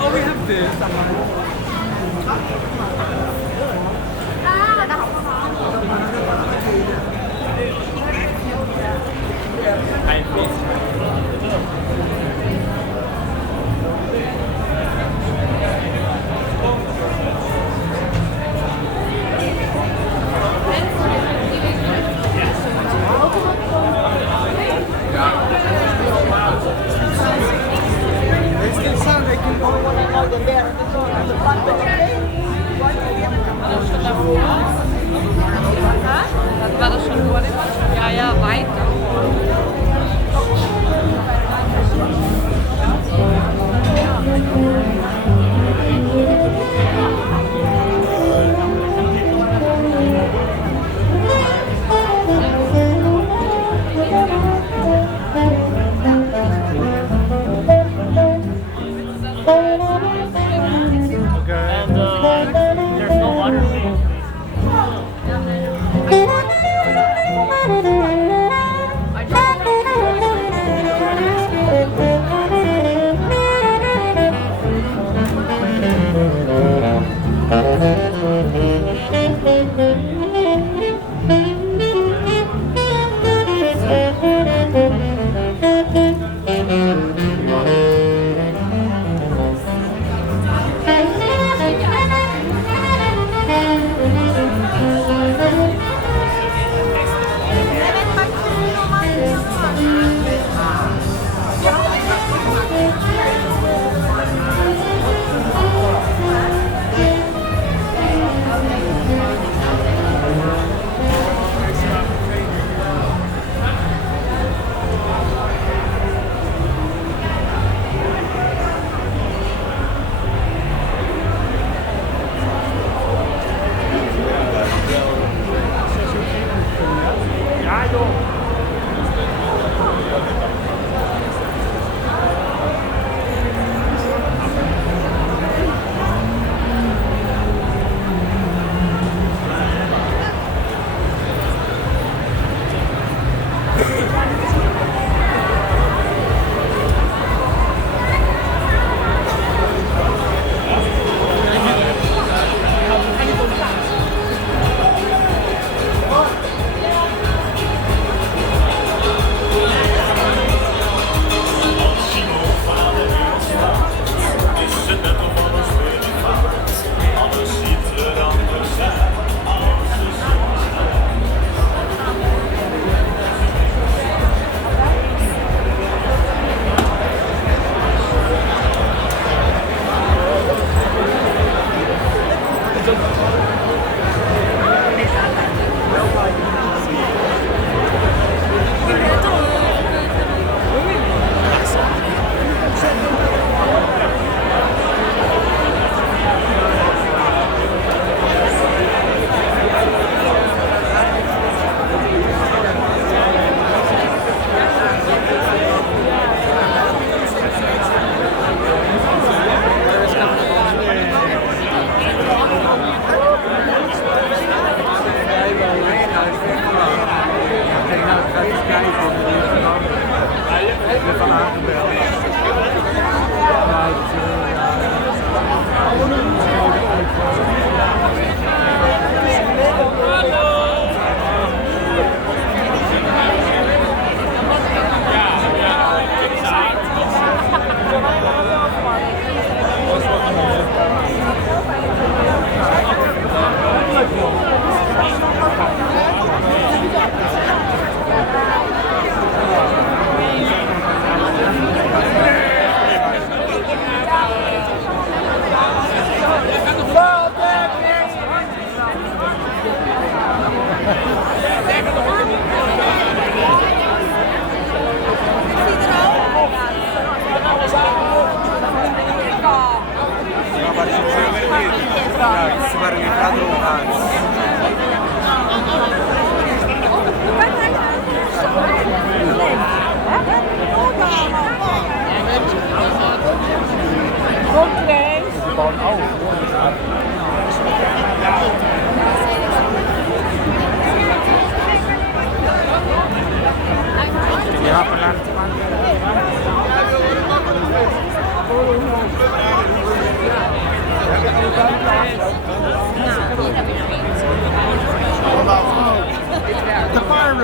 Oh, we have this. They still sound like you know what I know the bear.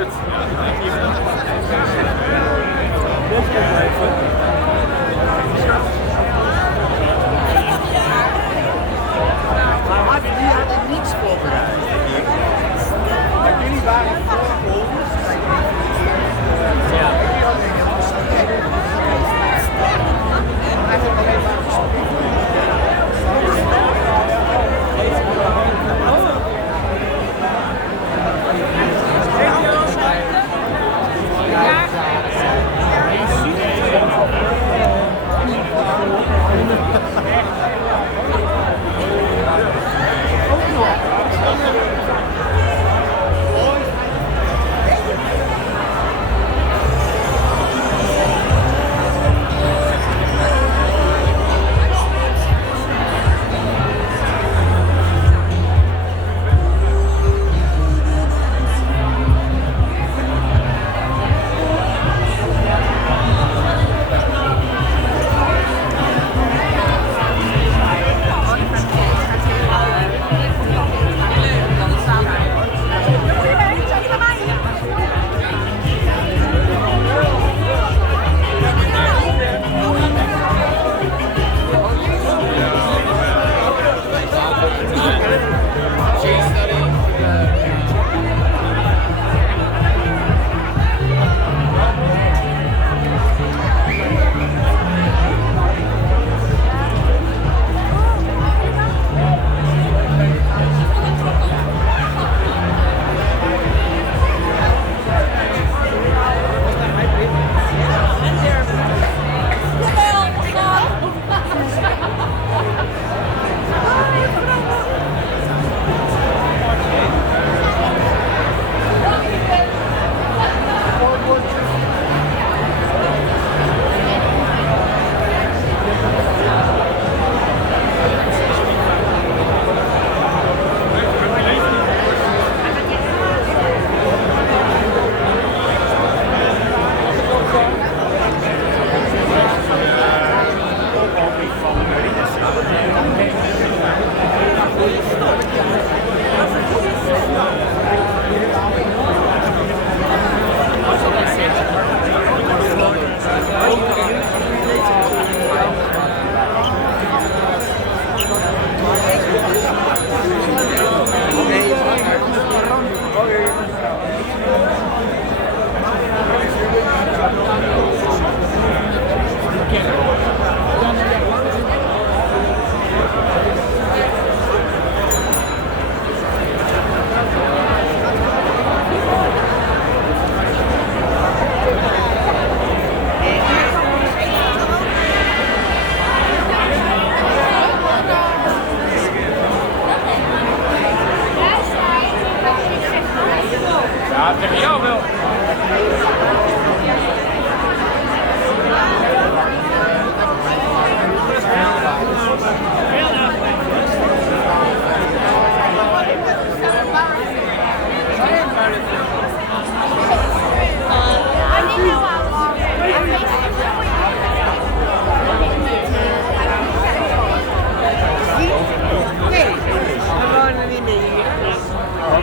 het. Maar had hij niets voorbereid? Jullie waren voorgekomen. Ja. Eigenlijk alleen maar gesproken. Ja, tegen jou wel.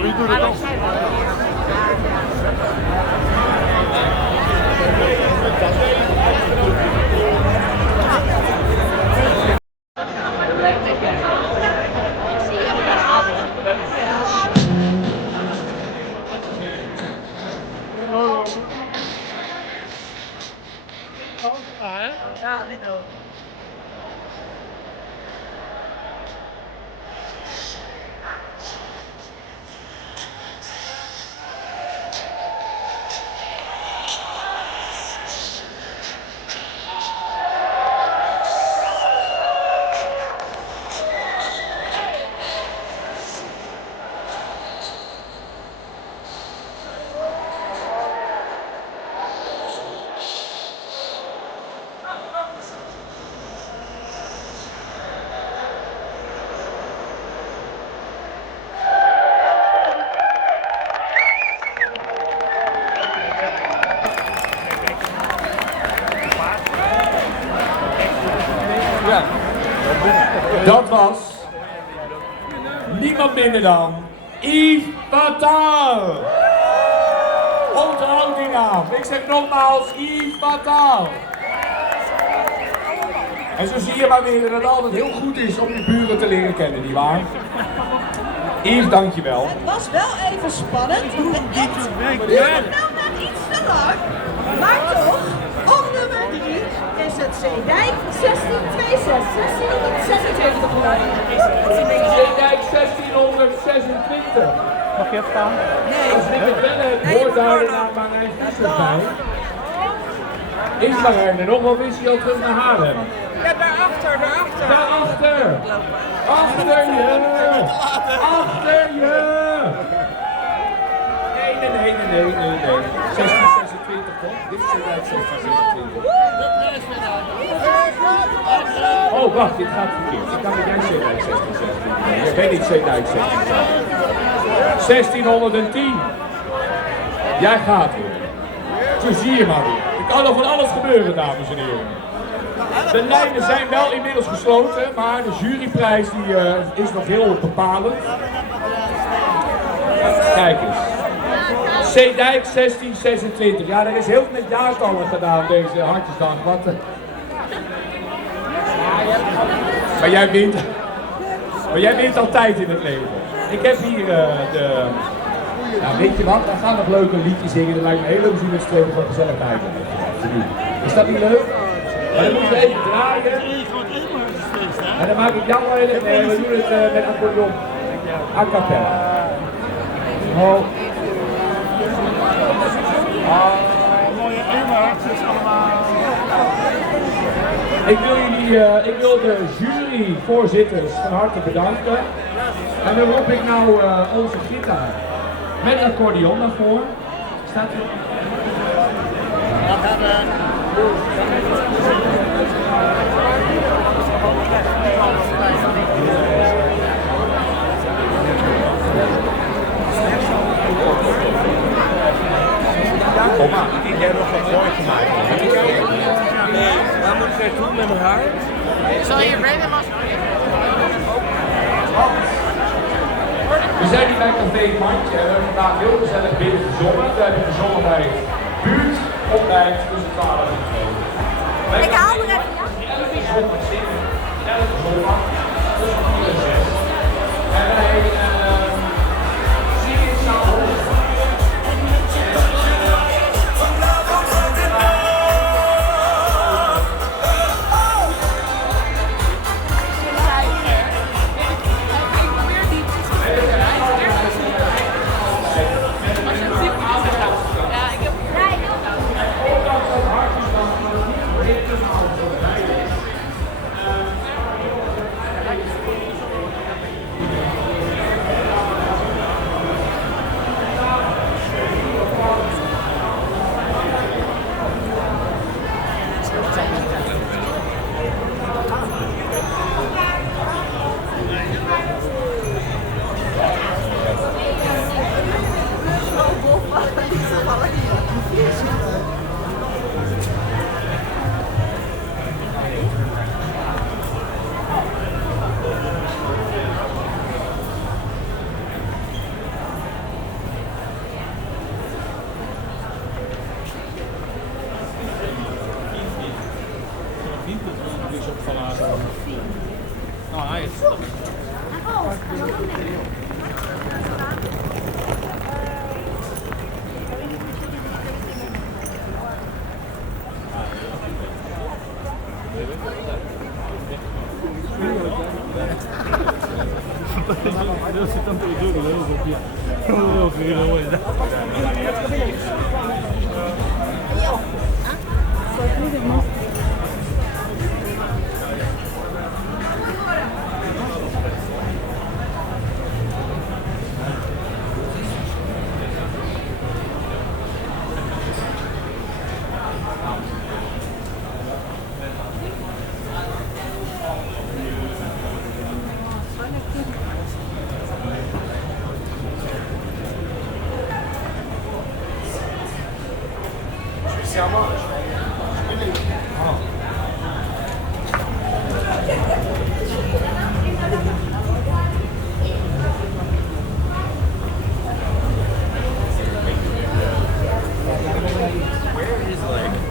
Wie doet het dan? Ja, dit ook. Ja. Dat was niemand minder dan Yves Patal. naam. Ik zeg nogmaals, Yves Fataal. En zo zie je maar weer dat het altijd heel goed is om je buren te leren kennen, nietwaar? Yves, dankjewel. Het was wel even spannend, want de act duurde nou net iets te lang. Maar toch, op nummer 3 is het Zeedijk 1626 geworden. Zeedijk 1626. Mag je even staan? Als ik het wel heb, hoort daar naar mijn Visser bij. Is Marijn er nog of is hij al terug naar Haarlem? Ja, daarachter. Daarachter! Achter je! Achter je! Nee. 1626 toch? Dit is Zeedijk 1626. Oh, wacht, dit gaat verkeerd. Ik kan niet jij Zeedijk 1626. Ik weet niet Zeedijk 1610. Jij gaat weer. Zo zie je maar weer. Er kan nog van alles gebeuren, dames en heren. De lijnen zijn wel inmiddels gesloten, maar de juryprijs die, is nog heel bepalend. Kijk eens. Zeedijk 1626. Ja, er is heel veel met jaartallen gedaan deze Hartjesdag. Maar jij wint altijd in het leven. Ik heb hier de... Nou, weet je wat? Daar gaan nog leuke liedjes zingen. Dat lijkt me heel leuk om met z'n tweeën gewoon gezellig bij te doen. Is dat niet leuk? Maar dan moeten we even draaien. En dan maak ik jou wel even... Nee, we doen het met accordeon. A cappella. Oh. Mooie immersive allemaal. Ik wil de juryvoorzitters van harte bedanken. En dan roep ik nou onze gitaar met accordeon naar voren. Staat u? Kom maar, ik heb nog wat mooi gemaakt. Nee, waar moet ik naartoe met mijn haar? Zal je random als... We zijn hier bij Café Mandje en we hebben vandaag heel gezellig binnen gezongen. We hebben gezongen bij buurt, ontbijt tussen 12 en 2. Ik haal er even. 11 is zondag zingen, 11 is zondag, tussen 4 en 6. En wij zingen samen.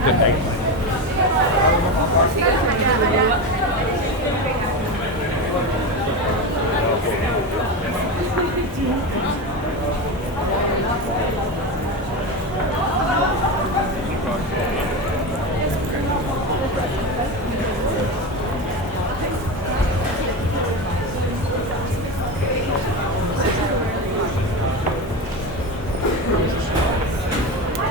de Engels.